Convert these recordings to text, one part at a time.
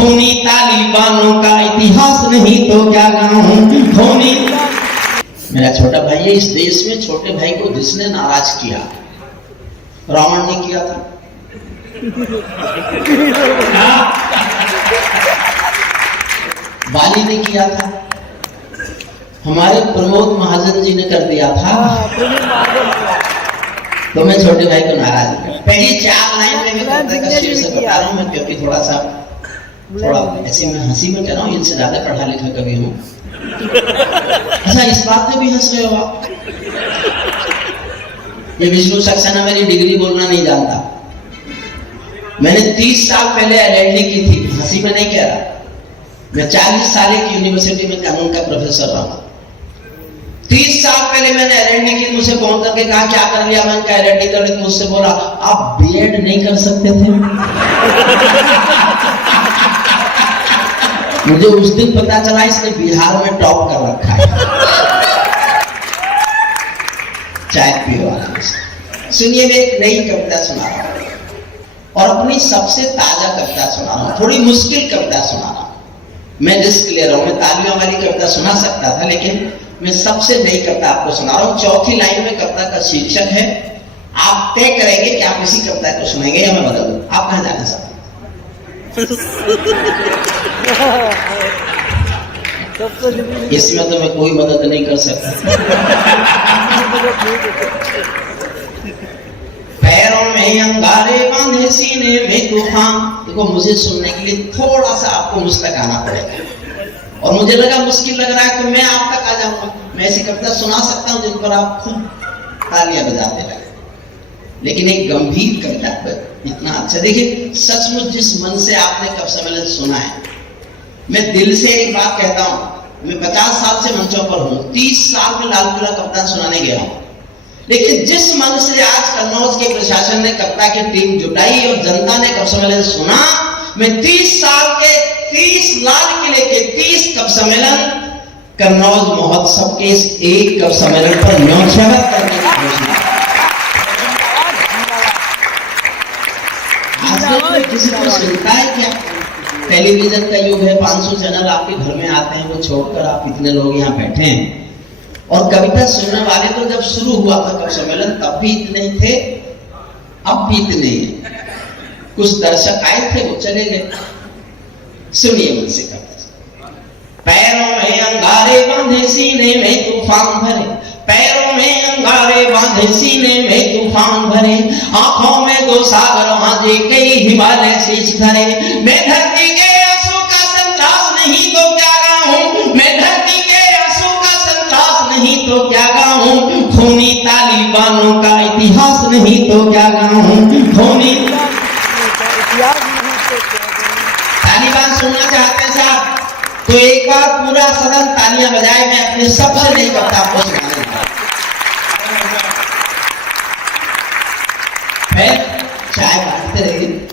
खूनी तालिबानों का इतिहास नहीं तो क्या गाऊं खूनी। मेरा छोटा भाई है, इस देश में छोटे भाई को जिसने नाराज किया, रावण ने किया था। बाली ने किया था, हमारे प्रमोद महाजन जी ने कर दिया था। तो मैं छोटे भाई को नाराज किया। पहली 4 लाइन में मैं कविता का शीर्षक बता रहा हूं मैं, क्योंकि थोड़ा ऐसे में हंसी में कह रहा हूं, इनसे ज्यादा पढ़ा लिखा कवि हूं। अच्छा, इस बात में भी हंस रहे हो आप? ये विष्णु सक्सेना मेरी डिग्री बोलना नहीं जानता। मैंने 30 साल पहले LLD की थी, हंसी में नहीं कह रहा। मैं 40 साल की यूनिवर्सिटी में कानून का प्रोफेसर रहा। 30 साल पहले मैंने LLD की, मुझसे फोन करके कहा क्या कर लिया? मैंने कहा LLD कर ली। मुझसे बोला आप B.Ed नहीं कर सकते थे? मुझे उस दिन पता चला इसने बिहार में टॉप कर रखा है चाय पिए वाला। सुनिए, मैं एक नई कविता सुना रहा हूं और अपनी सबसे ताजा कविता सुना रहा हूं, थोड़ी मुश्किल कविता सुना रहा हूं। मैं रिस्क ले रहा हूं, मैं तालियों वाली कविता सुना सकता था, लेकिन मैं सबसे नई कविता आपको सुना रहा हूं। 4थी लाइन में कविता का शीर्षक है। आप तय करेंगे कि आप इसी कविता को सुनेंगे या मैं बदल दूं। आप कहां जाना चाहते हैं? इसमें तो मैं कोई मदद नहीं कर सकता। पैरों में अंगारे बांधे सीने में तूफान। देखो, मुझे सुनने के लिए थोड़ा सा आपको मुझ तक आना पड़ेगा, और मुझे लगा मुश्किल लग रहा है तो मैं आप तक आ जाऊंगा। मैं ऐसी कविता सुना सकता हूं जिन पर आप खूब तालियां बजाते लगे, लेकिन एक गंभीर कविता पर इतना अच्छा। देखिए, सचमुच जिस मन से आपने कवि सम्मेलन सुना है, मैं दिल से एक बात कहता हूं, मैं 50 साल से मंचों पर हूं, 30 साल में लाल किला कविता सुनाने गया हूं, लेकिन जिस मन से आज कन्नौज के प्रशासन ने कविता की टीम जुटाई और जनता ने कवि सम्मेलन सुना, मैं 30 साल के 30 लाल किले के 30 कवि सम्मेलन कन्नौज महोत्सव के इस एक कवि सम्मेलन पर न्योछावर करने की घोषणा। किसी को सुनता है क्या? टेलीविजन का युग है, 500 चैनल आपके घर में आते हैं, वो छोड़कर आप इतने लोग यहाँ बैठे हैं। और कविता सुनने वाले तो जब शुरू हुआ था कवि सम्मेलन तब भी इतने ही थे, अब भी इतने ही। कुछ दर्शक आए थे, वो चले गए। सुनिए मुझसे कविता। पैरों में अंगारे बांधे सीने में तूफान भरे, पैरों में अंगारे बांधे सीने में तूफान भरे, आंखों में 2 सागर भांजे कई हिमालय शीश धरे। मैं धरती के आंसू का संतरास नहीं तो क्या गाऊं, मैं धरती के आंसू का संतरास नहीं तो क्या गाऊं, खूनी तालिबानों का इतिहास नहीं तो क्या गाऊं खूनी। तालिबान सुनना चाहते हैं साहब तो एक बार पूरा सदन तालियां बजाए। मैं अपने सबसे नई कविता आपको सुनाने का। चाय बांटते रहिए,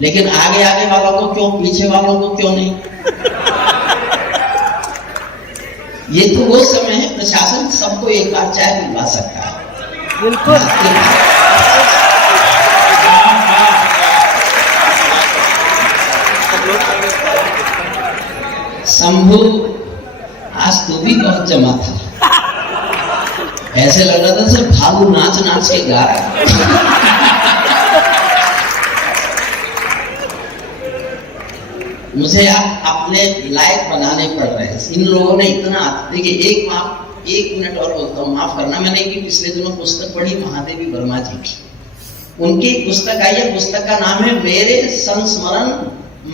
लेकिन आगे आगे वालों को क्यों, पीछे वालों को क्यों नहीं? ये तो वो समय है, प्रशासन सबको एक बार चाय पिलवा सकता है। बिल्कुल। शंभू, आज तू भी बहुत जमा था। ऐसे लग रहा था सिर्फ भागू नाच नाच के गा रहा है। मुझे आप अपने लायक बनाने पड़ रहे हैं। इन लोगों ने इतना, देखिए एक मिनट और बोलता हूँ, माफ करना। मैंने कि पिछले दिनों पुस्तक पढ़ी महादेवी वर्मा जी की। उनकी पुस्तक आई है, पुस्तक का नाम है मेरे संस्मरण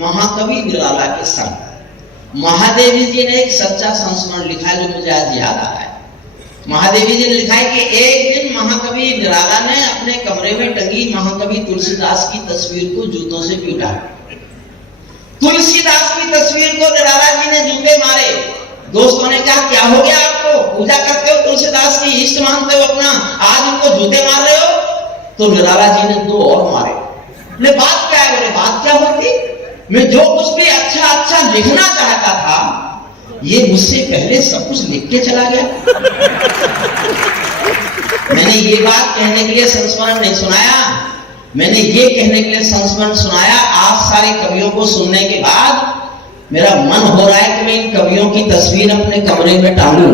महाकवि निराला के संग। महादेवी जी ने एक सच्चा संस्मरण लिखा है जो मुझे आज याद आ रहा है। महादेवी जी ने लिखा है कि एक दिन महाकवि निराला ने अपने कमरे में टंगी महाकवि तुलसीदास की तस्वीर को जूतों से पीटा। तुलसीदास की तस्वीर को निराला जी ने जूते मारे। दोस्तों ने कहा क्या हो गया आपको, पूजा करते हो तुलसीदास की, इष्ट मानते हो अपना, आज उनको जूते मार रहे हो? तो निराला जी ने 2 और मारे। बोले बात क्या है? बोले बात क्या होती, मैं जो कुछ भी अच्छा अच्छा लिखना चाहता था ये मुझसे पहले सब कुछ लिख के चला गया। मैंने ये बात कहने के लिए संस्मरण नहीं सुनाया, मैंने ये कहने के लिए संस्मरण सुनाया। आज सारे कवियों को सुनने के बाद मेरा मन हो रहा है कि मैं इन कवियों की तस्वीर अपने कमरे में टांगूं।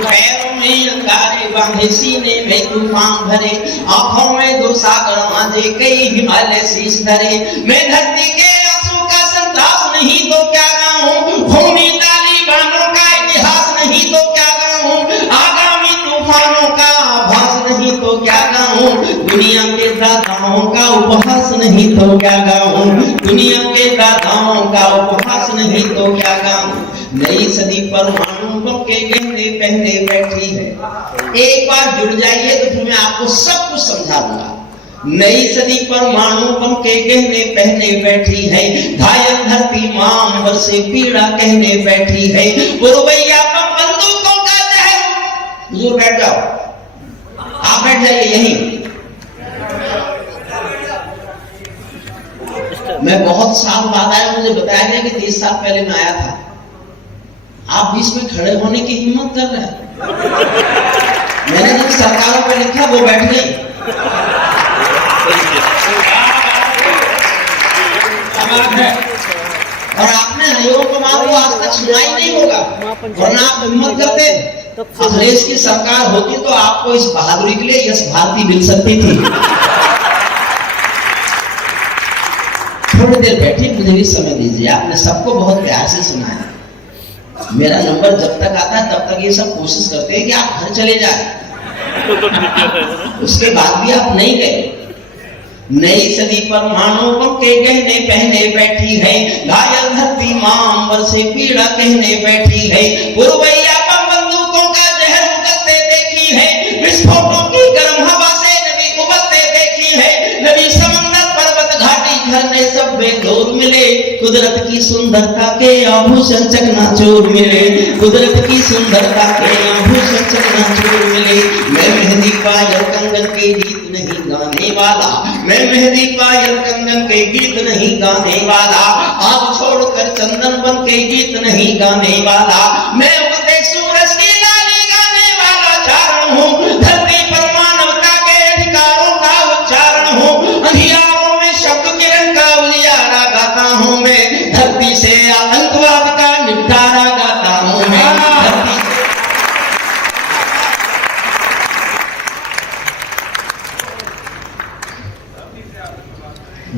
पैरों में अंगारे बांधे, सीने में तूफान भरे, आंखों में दो सागर आंधे, कई हिमालय शीश धरे। मैं धरती के आंसू का संताप नहीं तो क्या गाऊं, खूनी तालिबानों का इतिहास नहीं तो क्या गाऊं, आगामी तूफानों का आभास नहीं तो क्या गाऊं, दुनिया के दाताओं का उपहास नहीं तो क्या गाऊं, दुनिया के दाताओं का उपहास नहीं तो क्या गाऊं। नई सदी परमाणु बम के गहने पहने बैठी है। एक बार जुड़ जाइए तो फिर मैं आपको सब कुछ समझा दूंगा। नई सदी परमाणु बम के गहने पहने बैठी है, घायल धरती मां अंबर से पीड़ा कहने बैठी है। पुरवैया बम बंदूकों का जहर। हुजूर बैठ जाओ, आप बैठ जाइए यहीं। मैं बहुत साल बाद आया, मुझे बताया गया कि 30 साल पहले मैं आया था। आप बीच में खड़े होने की हिम्मत कर रहे हैं। मैंने जिन सरकारों पर लिखा वो बैठ गई। और आपने हरिओम को आज तक सुना ही नहीं होगा, वरना आप हिम्मत करते। अखिलेश की सरकार होती तो आपको इस बहादुरी के लिए यश भारती मिल सकती थी। थोड़ी देर बैठिए, मुझे भी समय दीजिए। आपने सबको बहुत प्यार से सुना है। मेरा नंबर जब तक आता है तब तक ये सब कोशिश करते हैं कि आप घर चले जाए, उसके बाद भी आप नहीं गए। नई सदी परमाणु बम के गहने पहने बैठी है, घायल धरती मां अंबर से पीड़ा कहने बैठी है। पुरवैया बम बंदूकों का जहर उगलते देखी है, विस्फोटों की गर्म हवा से नदी उबलते देखी है। नदी समंदर पर्वत घाटी झरने सब बेदौर मिले, कुदरत की सुंदरता के आभूषण चकनाचूर मिले, कुदरत की सुंदरता के आभूषण चकनाचूर मिले। मैं मेहंदी पायल कंगन के गीत नहीं गाने वाला, मैं मेहंदी पायल कंगन के गीत नहीं गाने वाला, आग छोड़कर चंदन बन के गीत नहीं गाने वाला। मैं उगते सूरज की लाली गाने वाला चारण हूँ, धरती पर मानवता के अधिकारों का उच्चारण हूँ। अंधियारों में शब्द किरण का उजियारा गाता हूँ मैं, धरती से आतंकवाद का निपटारा गाता हूँ मैं।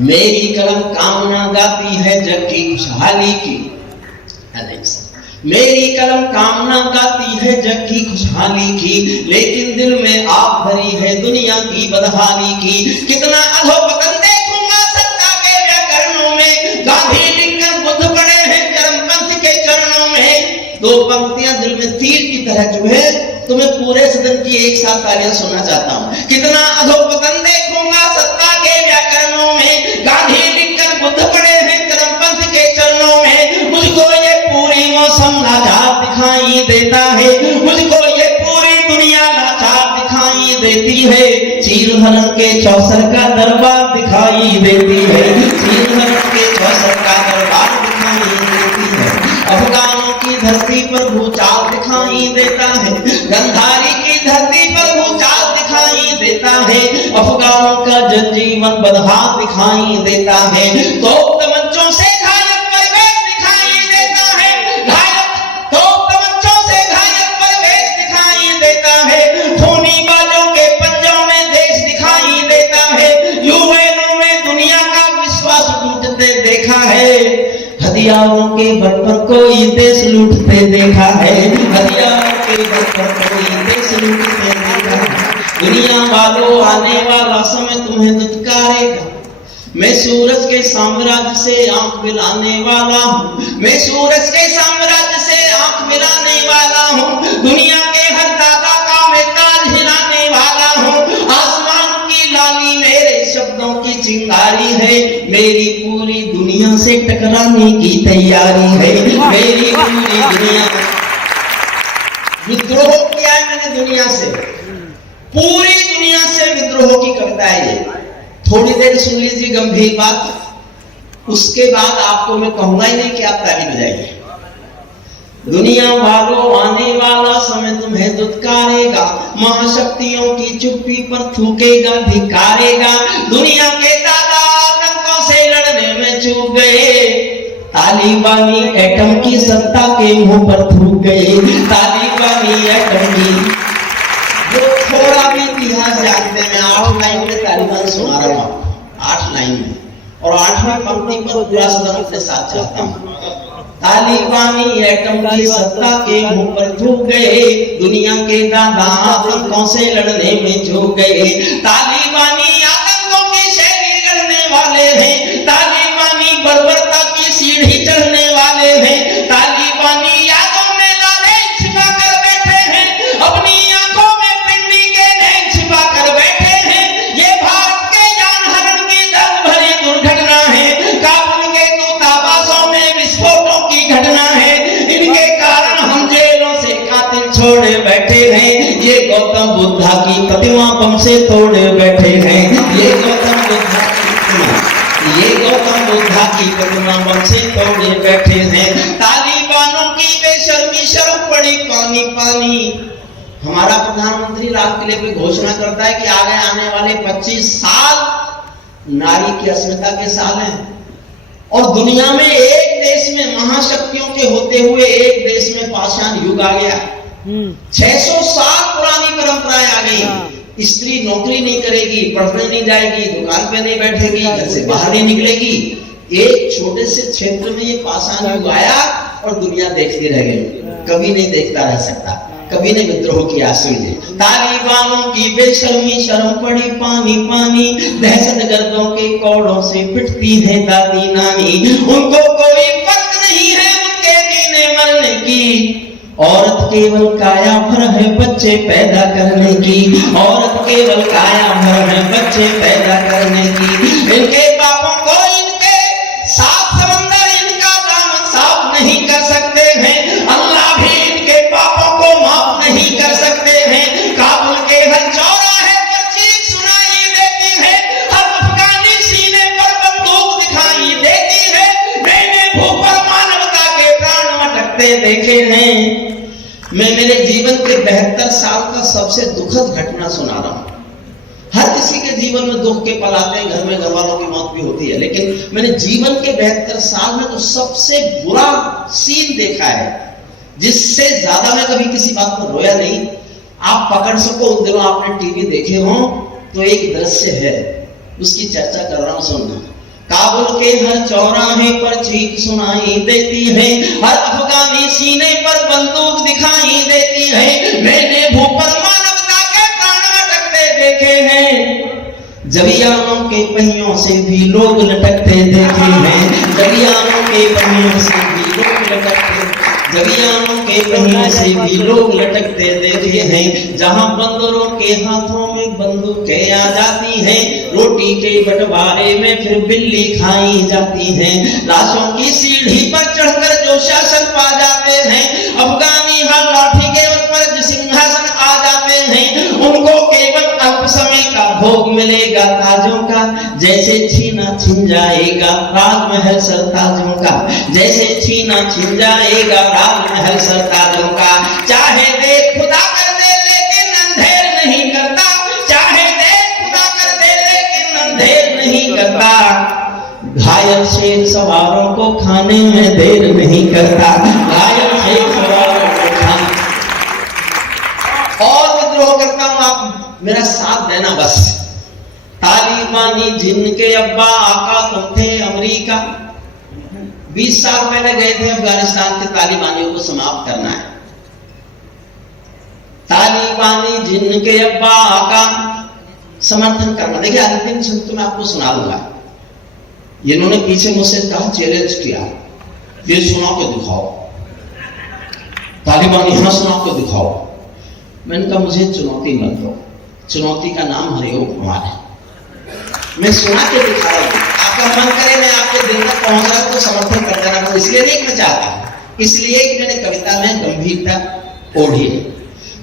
मेरी कलम कामना गाती है जग की खुशहाली की। मेरी कलम कामना गाती है जग की खुशहाली की, लेकिन दिल में आग भरी है दुनिया की बदहाली की। कितना अधोपतन देखूंगा सत्ता के व्याकरणों में, गांधी लिंकन बुद्ध पड़े हैं चरमपंथ के चरणों में। दो पंक्तियां दिल में तीर की तरह चुभे तो मैं पूरे सदन की एक साथ तालियां सुनना चाहता हूं। कितना अधोपतन देखूंगा सत्ता के व्याकरणों में, गांधी लिंकन बुद्ध पड़े हैं चरमपंथ के चरणों में। मुझको ये पूरी मौसम लाचार दिखाई देता है, मुझको ये पूरी दुनिया लाचार दिखाई देती है। चीर धर्म के चौसर का दरबार दिखाई देती है, चीर धर्म के चौसर का दरबार दिखाई देती है। अफगानों की धरती पर भूचाल दिखाई देता है, गंधारी की धरती पर भूचाल दिखाई देता है। अफगानों का जनजीवन बदहाल दिखाई देता है। तो तमंचों से घायल परिवेश दिखाई देता है, तो तमंचों से घायल परिवेश दिखाई देता है। खूनी बालों के पंजों में देश दिखाई देता है। यूएनओ में दुनिया का विश्वास टूटते देखा है, हथियारों के बल पर कोई देश लूटते देखा है, हथियारों के बल पर कोई देश लूटते देखा है। दुनिया वालों आने वाला समय तुम्हें दुत्कारेगा, मैं सूरज के साम्राज्य से आंख मिलाने वाला हूँ, मैं सूरज के साम्राज्य से आंख मिलाने वाला हूँ। दुनिया के हर दादा का मैं ताज हिलाने वाला हूँ। आसमान की लाली मेरे शब्दों की चिंगारी है, मेरी पूरी दुनिया से टकराने की तैयारी है, मेरी पूरी दुनिया। विद्रोह किया है मैंने दुनिया से, पूरी दुनिया से विद्रोह की कविता है ये। थोड़ी देर सुन लीजिए गंभीर बात, उसके बाद आपको मैं कहूंगा ही नहीं कि आप ताली बजाइए। दुनिया भागो, आने वाला समय तुम्हें दुत्कारेगा, महाशक्तियों की चुप्पी पर थूकेगा, धिकारेगा। दुनिया के दादा आतंकों से लड़ने में चूक गए, तालिबानी एटम की सत्ता के मुंह पर थूक गए। तालिबानी एटम की, जो थोड़ा भी इतिहास जानते हैं, 8 लाइन में तालिबान सुना रहा हूं, 8 लाइन में, और 8वीं पंक्ति पर पूरा सदन अपने साथ चाहता हूं। तालिबानी एटम की सत्ता के मुंह पर थूक गए, दुनिया के दादा आतंकों से लड़ने में झूक गए। तालिबानी आतंकों की शैली लड़ने वाले हैं, तालिबानी बर्बरता की सीढ़ी चढ़ने वाले हैं, तालिबानी यादों में लाले छिपा कर बैठे हैं, अपनी आंखों में पिंडी के नैन छिपा कर बैठे हैं। ये भारत के जानहरण की दर्द भरी दुर्घटना है, काबुल के दूतावासों में विस्फोटों की घटना है, इनके कारण हम जेलों से कातिल छोड़े बैठे हैं। ये गौतम बुद्धा की प्रतिमा बम से तोड़े बैठे हैं, ये गौतम बुद्धा की प्रतिमा बम से तोड़े बैठे हैं। तालिबानों की बेशर्मी शर्म पड़ी पानी पानी। हमारा प्रधानमंत्री लाल किले पे घोषणा करता है कि आगे आने वाले 25 साल नारी की अस्मिता के साल हैं, और दुनिया में एक देश में महाशक्तियों के होते हुए एक देश में पाषाण युग आ गया। 600 साल पुरानी परंपराएं आ गई। स्त्री नौकरी नहीं करेगी, पढ़ने नहीं जाएगी, दुकान पे नहीं बैठेगी, घर से बाहर नहीं निकलेगी। एक छोटे से क्षेत्र में ये पाषाण युग आया और दुनिया देखती रह गई। कभी नहीं देखता रह सकता, कभी ने विद्रोह किया। सुनिए, तालिबानों की बेशर्मी शर्म पड़ी पानी पानी, दहशतगर्दों के कौड़ों से पिटती है दादी नानी। उनको कोई फर्क नहीं है उनके जीने मरने की, औरत केवल काया भर है बच्चे पैदा करने की, औरत केवल काया भर है बच्चे पैदा करने की। इनके बापों को इनके सात समंदर इनका दामन साफ नहीं कर सकते हैं, अल्लाह भी इनके पापों को माफ नहीं कर सकते हैं। काबुल के हर चौराहे पर चीख सुनाई देती है, हर अफगानी सीने पर बंदूक दिखाई देती है। मैंने भूख पर मानवता के प्राण अटकते देखे हैं। मैं मेरे जीवन के 72 साल का सबसे दुखद घटना सुना रहा हूं। हर किसी के जीवन में दुख के पल आते हैं, घर में घर वालों की मौत भी होती है, लेकिन मैंने जीवन के 72 साल में तो सबसे बुरा सीन देखा है, जिससे ज्यादा मैं कभी किसी बात पर रोया नहीं। आप पकड़ सको, उन दिनों आपने टीवी देखे हो तो एक दृश्य है, उसकी चर्चा कर रहा हूं, सुनना। काबुल के हर चौराहे पर चीख सुनाई देती है, हर अफगानी सीने पर बंदूक दिखाई देती है। मैंने भूख पर मानवता के प्राण अटकते देखे हैं, जलियांों के पहियों से भी लोग लटकते देखे हैं, जलियांों के पहियों से भी लोग लटकते, जलियांों के पहियों से भी लोग लटकते देखे हैं। जहां बंदरों के हाथों में बंदूकें आ जाती हैं, रोटी के बंटवारे में फिर बिल्ली खाई जाती है। लाशों की सीढ़ी पर चढ़कर जो शासन पा जाते हैं, अफगानी हर लाठी के ऊपर जो सिंहासन आ जाते हैं, उनको केवल अल्प समय का भोग मिलेगा ताजों का, जैसे छीना छिन जाएगा राजमहल सरताजों का, जैसे छीना छिन जाएगा राजमहल सरताजों का। चाहे देख खुदा कर दे लेकिन अंधेर नहीं करता, चाहे देख खुदा कर दे लेकिन अंधेर नहीं करता। घायल शेर सवारों को खाने में देर नहीं करता, घायल शेर सवारों को खाने। और विद्रोह करता हूं, आप मेरा साथ देना बस। तालिबानी जिनके अब्बा आका तुम थे अमेरिका, 20 साल पहले गए थे अफगानिस्तान के तालिबानियों को समाप्त करना है। तालिबानी जिनके अब्बा आका समर्थन करना। देखिए अंतिम शब्द तो मैं आपको सुना दूंगा। इन्होंने पीछे मुझसे कहा, चैलेंज किया, ये सुना के दिखाओ, तालिबानी यहां सुना के दिखाओ। मैंने कहा मुझे चुनौती मत दो, चुनौती का नाम हरिओम कुमार है, मैं सुना के दिखा रहा हूं। आपका मन करे मैं आपके दिल तक पहुंच रहा तो समर्थन कर देना, तो इसलिए नहीं मैं चाहता, इसलिए कि मैंने कविता में गंभीरता ओढ़ी है।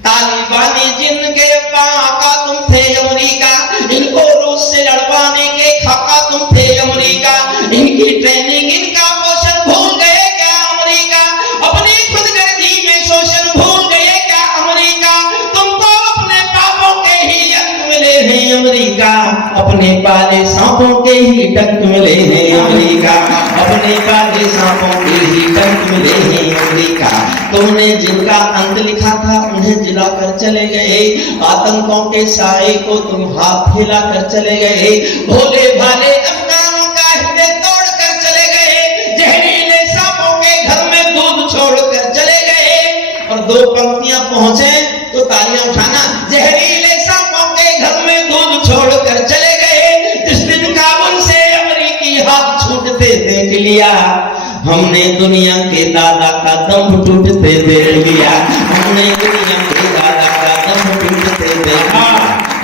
तालिबानी जिनके आका तुम थे अमेरिका, इनको रूस से लड़वाने के खाका तुम थे अमेरिका, इनकी ट्रेनिंग इनका पोषण भूल गए क्या अमेरिका, अपनी खुद अपने पाले सांपों के ही डंक मिले हैं अमेरिका, अपने पाले सांपों के ही डंक मिले हैं अमेरिका। तुमने जिनका अंत लिखा था उन्हें जिलाकर चले गए, आतंकों के साए को तुम हाथ हिलाकर चले गए, भोले भाले अफगानों का हृदय तोड़कर चले गए, जहरीले सांपों के घर में दूध छोड़कर चले गए। और दो पंक्तियां पहुंचे तो तालियां उठाना, जहरीले सांपों के घर में दूध छोड़कर चले गए, जिस दिन काबुल से अमेरिकी हाथ छूटते देख लिया, हमने दुनिया के दादा का दम टूटते देख लिया, हमने दुनिया के दादा का दम टूटते देखा।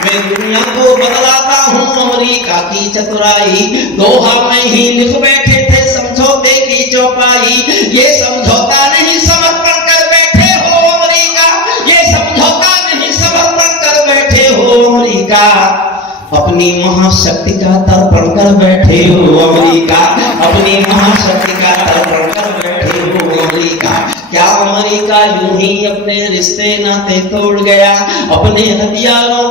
मैं दुनिया को बदलाता हूँ अमेरिका की चतुराई, दोहा में ही लिख बैठे थे समझौते की चौपाई, ये समझौता नहीं समर्पण कर बैठे हो अमेरिका, ये समझौता नहीं समर्पण कर बैठे हो अमेरिका, अपनी महाशक्ति का तर्पण कर बैठे हो अमेरिका, अपनी महाशक्ति का तर्पण कर बैठे हो अमेरिका। क्या अमेरिका यूं ही अपने रिश्ते नाते तोड़ गया, अपने हथियारों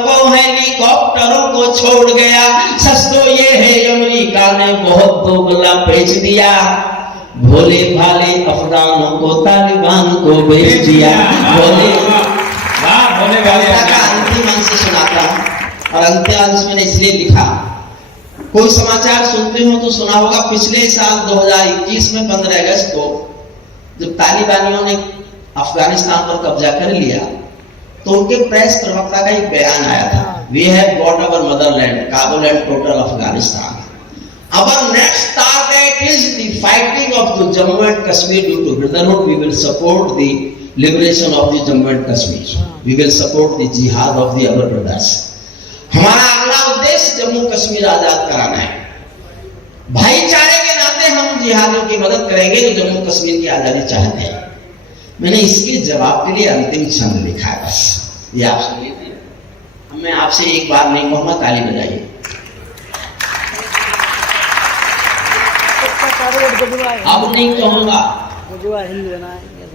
को हेलीकॉप्टरों को छोड़ गया? सच तो ये है अमेरिका ने बहुत दोगला बेच दिया, भोले भाले अफगानों को तालिबान को बेच दिया। भोले का अंतिम अंश सुनाता और अंतिम अंश मैंने इसलिए लिखा, कोई समाचार सुनते हो तो सुना होगा, पिछले साल 2021 में 15 अगस्त को जब तालिबानियों ने अफगानिस्तान पर कब्जा कर लिया तो उनके प्रेस प्रवक्ता का एक बयान आया था, we have got our motherland, Kabul and total Afghanistan. Our next target is the fighting of the Jammu and Kashmir due to brotherhood. We will support the liberation of the Jammu and Kashmir. We will support the jihad of the our brothers. हमारा अगला उद्देश्य जम्मू कश्मीर आजाद कराना है। भाईचारे के नाते हम जिहादियों की मदद करेंगे जो जम्मू कश्मीर की आजादी चाहते हैं। मैंने इसके जवाब के लिए अंतिम छंद लिखा है, बस ये आप सुन लीजिए। मैं आपसे एक बार नहीं कहूंगा, ताली बजाइए। अब नहीं कहूंगा,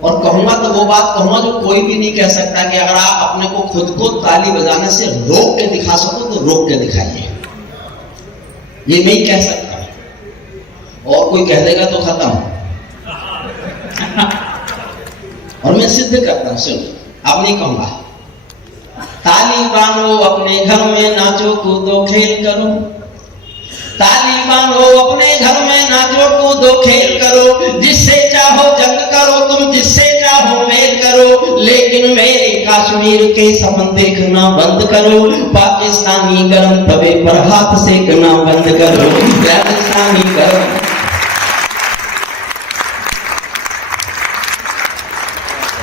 और कहूंगा तो वो बात कहूंगा जो कोई भी नहीं कह सकता कि अगर आप अपने को खुद को ताली बजाने से रोक के दिखा सको तो रोक के दिखाइए, ये नहीं कह सकता। और कोई कह देगा तो खत्म। और मैं सिद्ध करता हूं, सुन, अब नहीं कहूंगा। ताली बांधो अपने घर में, नाचो कूदो खेल करो, ताली बांधो अपने घर में, नाचो कूदो खेल करो, जिससे चाहो जंग करो तुम, जिससे चाहो मेल करो, लेकिन मेरे कश्मीर के सपन देखना बंद करो, पाकिस्तानी गरम तवे पर हाथ सेकना बंद करो, राजस्थानी गरम।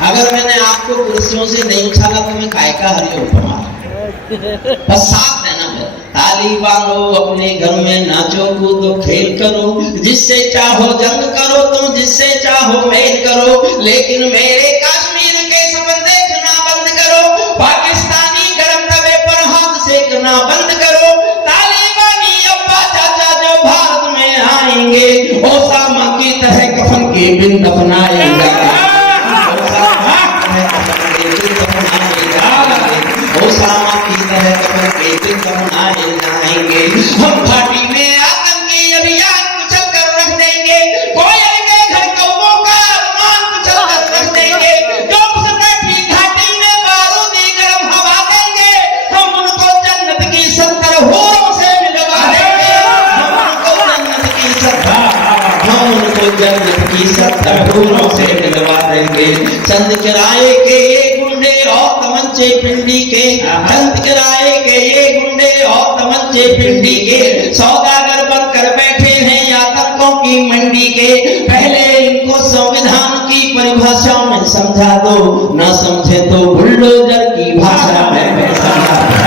अगर मैंने आपको कुर्सियों से नहीं उछाला तो मैं काय का हरिओम पढ़ा, बस साथ देना है। ताली बांधो अपने घर में, नाचो कूदो खेल करो, जिससे चाहो जंग करो तुम, जिससे चाहो मेल करो, लेकिन मेरे कश्मीर के सपन देखना बंद करो, पाकिस्तानी गरम तवे पर हाथ सेकना बंद करो, तालिबानी अब्बा चाचा जो भारत में आएंगे ओसामा की तरह कफन के बिन दफनाएंगे, ओसामा की तरह कफन के बिन दफनाए जाएंगे। हम घाटी में आतंकी अभियान कुचल कर रख देंगे, कोयल के घर कौवों का अरमान कुचल कर रख देंगे, जो उस बैठी घाटी में बारूदी गर्म हवा देंगे, हम उनको जन्नत की 70 हूरों से मिलवा देंगे, हम उनको जन्नत की 70 हूरों से मिलवा देंगे। चंद किराए के ये गुंडे और तमंचे पिंडी के, चंद किराए के ये गुंडे और तमंचे पिंडी के, सौदागर बनकर बैठे हैं आतंकों की मंडी के, पहले इनको संविधान की परिभाषा में समझा दो, ना समझे तो बुलडोजर की भाषा में समझा दो।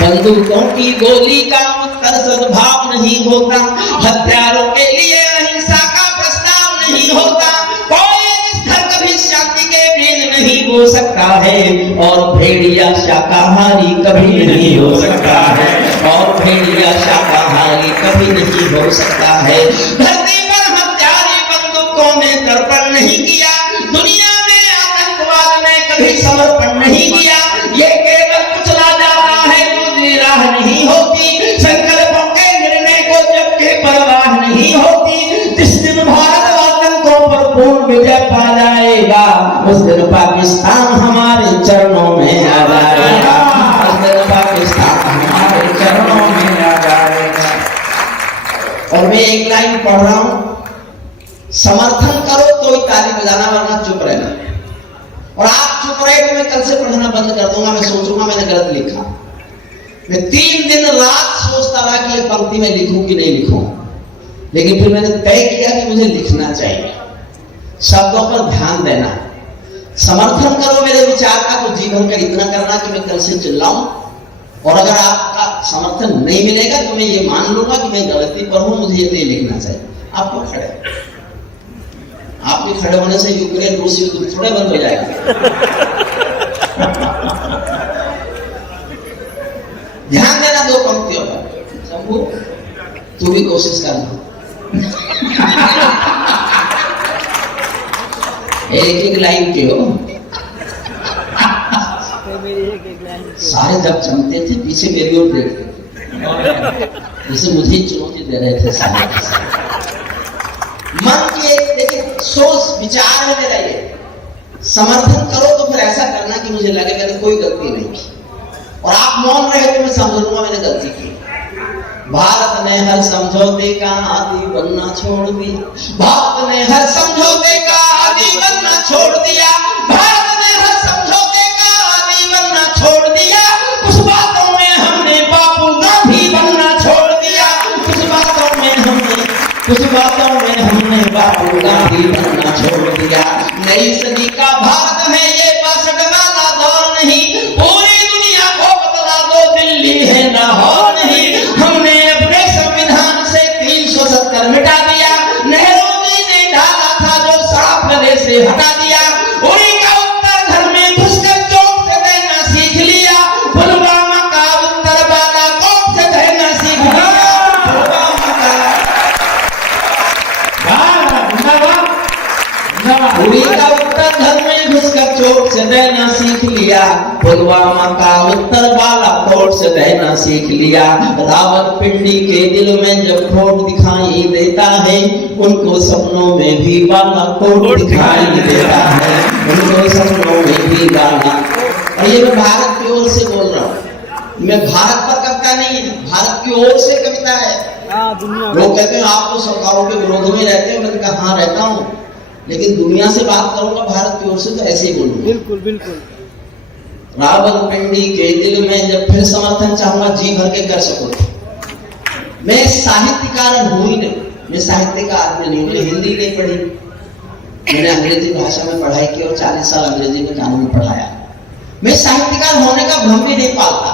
बंदूकों की गोली का उत्तर सद्भाव नहीं होता, हथियारों के लिए अहिंसा का प्रस्ताव नहीं होता, कोई निस्तर कभी शांति के बीज नहीं हो सकता है, और भेड़िया शाकाहारी कभी नहीं हो सकता है, और भेड़िया शाकाहारी कभी नहीं हो सकता है। धरती पर हथियारी बंदूकों ने दर्पण नहीं किया, दुनिया में आतंकवाद ने कभी विजय पा जाएगा, उस दिन पाकिस्तान हमारे चरणों में आ जाएगा, उस दिन पाकिस्तान हमारे चरणों में आ जाएगा। और मैं एक लाइन पढ़ रहा हूं, समर्थन करो तो ही ताली बजाना, वरना चुप रहना। और आप चुप रहे तो मैं कल से पढ़ना बंद कर दूंगा, मैं सोचूंगा मैंने गलत लिखा। मैं 3 दिन रात सोचता रहा कि ये पंक्ति में लिखूं कि नहीं लिखूं, लेकिन फिर मैंने तय किया कि मुझे लिखना चाहिए। शब्दों पर ध्यान देना, समर्थन करो मेरे विचार का तो जी भरकर इतना करना कि मैं कल से चिल्लाऊं, और अगर आपका समर्थन नहीं मिलेगा तो मैं ये मान लूंगा कि मैं गलती पर हूं, मुझे ये नहीं लिखना चाहिए। आपको खड़े, आपके खड़े होने से यूक्रेन रूस युद्ध थोड़े बंद हो जाएगा। ध्यान देना 2 पंक्तियों पर। शंभू तू भी कोशिश करना। एक लाइन के हो, सारे जब जमते थे पीछे मेरी ओर देखते थे, जैसे मुझे चुनौती दे रहे थे सारे। मन के देखिए सोच विचार में मेरा ये, समर्थन करो तो फिर ऐसा करना कि मुझे लगे मैंने कोई गलती नहीं की, और आप मौन रहे तो मैं समझ लूंगा मैंने गलती की। भारत ने हर समझौते का आदि बनना छोड़ दिया, भारत ने हर समझौते का आदि बनना छोड़ दिया, भारत ने हर समझौते का आदि बनना छोड़ दिया। कुछ बातों में हमने बापू गांधी बनना छोड़ दिया, कुछ बातों में हमने बापू गांधी बनना छोड़ दिया। नई सदी का भारत है ये 62 वाला दौर नहीं, पूरी दुनिया को बतला दो दिल्ली है लाहौर नहीं। हमने अपने संविधान से 370 मिटा दिया, नेहरू जी ने डाला था जो साफ गले से हटा दिया। उरी का उत्तर घर में घुसकर चोट से देना सीख लिया, पुलवामा का उत्तर बालाकोट से देना सीख लिया। उरी का उत्तर घर में घुसकर चोट से देना सीख लिया, पुलवामा का उत्तर बालाकोट से देना सीख लिया। रावलपिंडी के दिल में जब खोट दिखाई देता है, उनको सपनों में भी बालाकोट दिखाई देता है, उनको सपनों में भी बालाकोट। और ये मैं भारत की ओर से बोल रहा हूँ, मैं भारत पर कविता नहीं है, भारत की ओर से कविता है। लोग कहते हैं आप तो सरकारों के विरोध में रहते हो, मैंने कहा हाँ रहता हूँ, लेकिन दुनिया से बात करूंगा भारत की ओर से तो ऐसे ही बोलूंगा। बिल्कुल बिल्कुल। रावलपिंडी के दिल में जब फिर समर्थन चाहूंगा जी भर के कर सको। मैं साहित्यकार हूं ही नहीं, मैं साहित्य का आदमी नहीं, मैंने हिंदी नहीं पढ़ी, मैंने अंग्रेजी भाषा में पढ़ाई की और 40 साल अंग्रेजी में कानून पढ़ाया। मैं साहित्यकार होने का भ्रम भी नहीं पालता।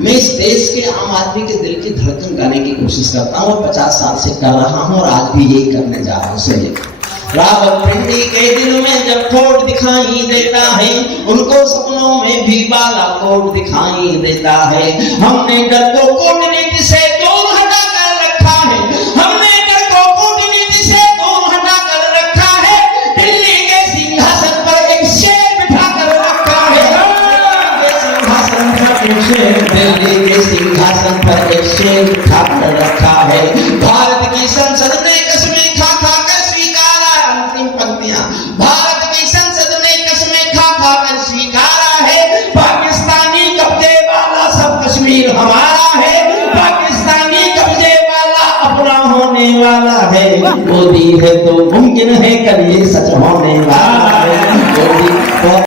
मैं इस देश के आम आदमी के दिल की धड़कन गाने की कोशिश करता हूँ और 50 साल से कर रहा हूँ और आज भी यही करने जा रहा हूँ। रावलपिंडी के दिल में जब खोट दिखाई देता है, उनको सपनों में भी बालाकोट दिखाई देता है। हमने डर को कूटनीति से दूर हटा कर रखा है, हमने डर को कूटनीति से दूर हटा कर रखा है। दिल्ली के सिंहासन पर एक शेर बिठा कर रखा है, दिल्ली के सिंहासन पर एक शेर बिठा कर रखा है। भारत की संसद ने कसमें खा खा कर स्वीकारा, अंतिम पंक्तियां, भारत की संसद ने कसमें खा खा कर स्वीकारा है। पाकिस्तानी कब्जे वाला सब कश्मीर हमारा है, पाकिस्तानी कब्जे वाला अपना होने वाला है। मोदी है तो मुमकिन है कल ये सच होने वाला है,